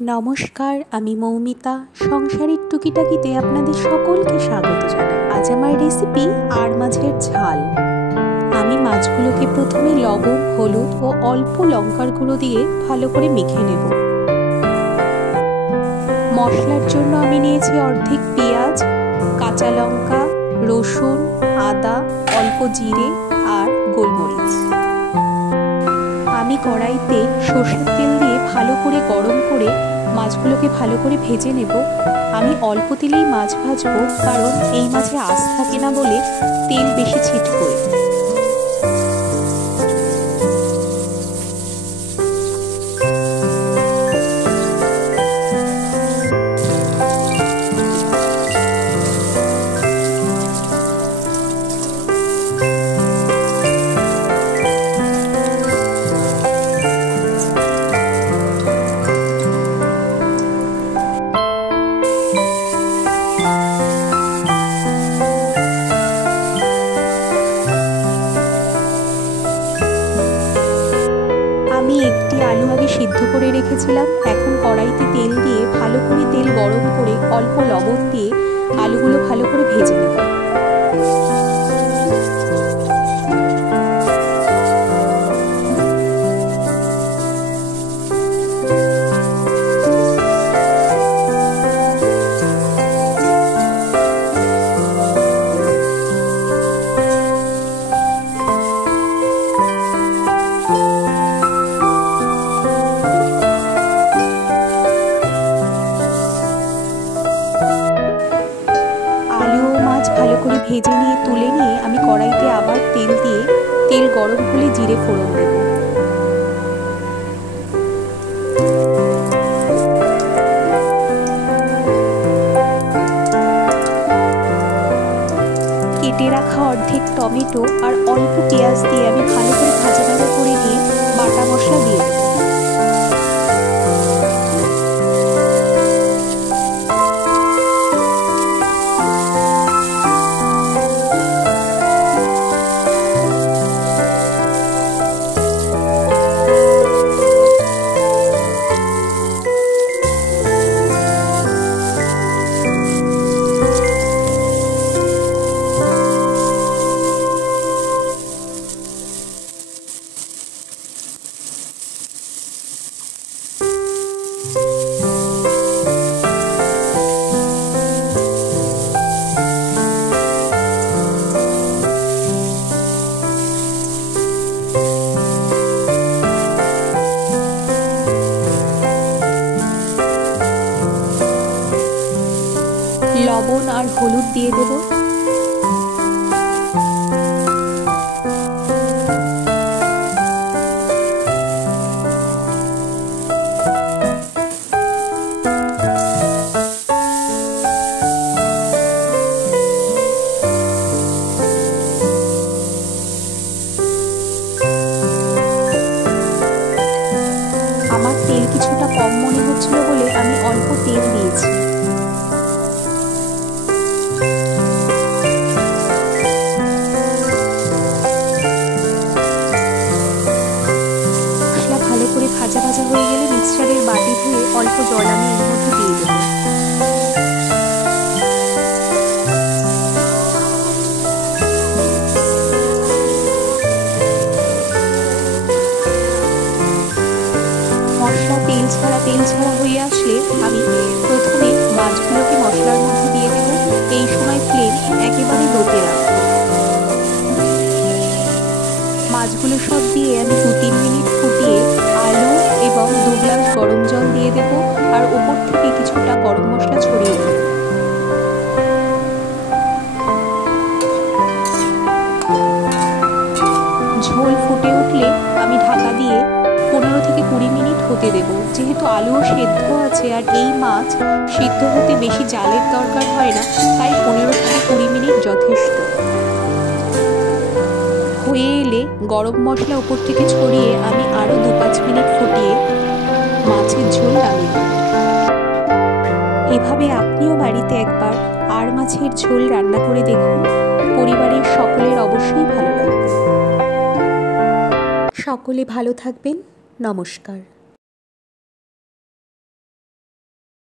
নমস্কার, আমি মৌমিতা। সংসারের টুকিটাকিতে আপনাদের সকলকে স্বাগত জানাই। আজ আমার রেসিপি আড় মাছের ঝাল। আমি মাছগুলোকে প্রথমে লবণ, হলুদ ও অল্প লঙ্কার গুঁড়ো দিয়ে ভালো করে মেখে নেব। মশলার জন্য আমি নিয়েছি অর্ধেক পেঁয়াজ, কাঁচা লঙ্কা, রসুন, আদা, অল্প জিরে আর গোলমরিচ। আমি কড়াইতে সর্ষের তেল দিয়ে ভালো করে গরম করে মাছগুলোকে ভালো করে ভেজে নেব। আমি অল্প তেলেই মাছ ভাজবো, কারণ এই মাছে আঁশ থাকে না বলে তেল বেশি ছিটকোয়। আমি একটি আলু আগে সিদ্ধ করে রেখেছিলাম। এখন কড়াইতে তেল দিয়ে ভালো করে তেল গরম করে অল্প লবণ দিয়ে আলুগুলো ভালো করে ভেজে নেব। ভালো করে ভেজে নিয়ে তুলে নিয়ে আমি কড়াইতে আবার তেল দিয়ে তেল গরম হলে জিরে ফোড়ন দেব। কেটে রাখা অর্ধেক টমেটো আর অল্প পেঁয়াজ দিয়ে আমি ভালো করে ভাজা ভাজা করে নিয়ে বাটা মশলা দিয়ে দেব। লবণ আর হলুদ দিয়ে দেব। আমার তেল কিছুটা কম মনে হচ্ছিল বলে আমি অল্প তেল দিয়েছি। ভাজা ভাজা হয়ে গেলে মিক্সচারের বাটি ধুয়ে অল্প জল আমি এর মধ্যে দিয়ে দেব। মশলা তেল ছাড়া হয়ে আসলে আমি প্রথমে মাছগুলোকে মশলার মধ্যে দিয়ে দেব। এই সময় ফ্লেম একেবারে লোতে রাখব। মাছগুলো সব দিয়ে আমি 2-3 মিনিট ফুটিয়ে আলু এবং 2 গ্লাস গরম জল দিয়ে দেব আর উপর থেকে কিছুটা গরম মশলা ছড়িয়ে দেব। ঝোল ফুটে উঠলে আমি ঢাকা দিয়ে 15 থেকে 20 মিনিট হতে দেব। যেহেতু আলুও সেদ্ধ আছে আর এই মাছ সিদ্ধ হতে বেশি জালের দরকার হয় না, তাই 15 থেকে 20 মিনিট যথেষ্ট। হয়ে এলে গরম মশলা উপর থেকে ছড়িয়ে আমি আরও 2-5 মিনিট ফুটিয়ে মাছের ঝোল নামিয়ে দেব। এভাবে আপনিও বাড়িতে একবার আড় মাছের ঝোল রান্না করে দেখুন। পরিবারের সকলের অবশ্যই ভালো লাগবে। সকলে ভালো থাকবেন। নমস্কার।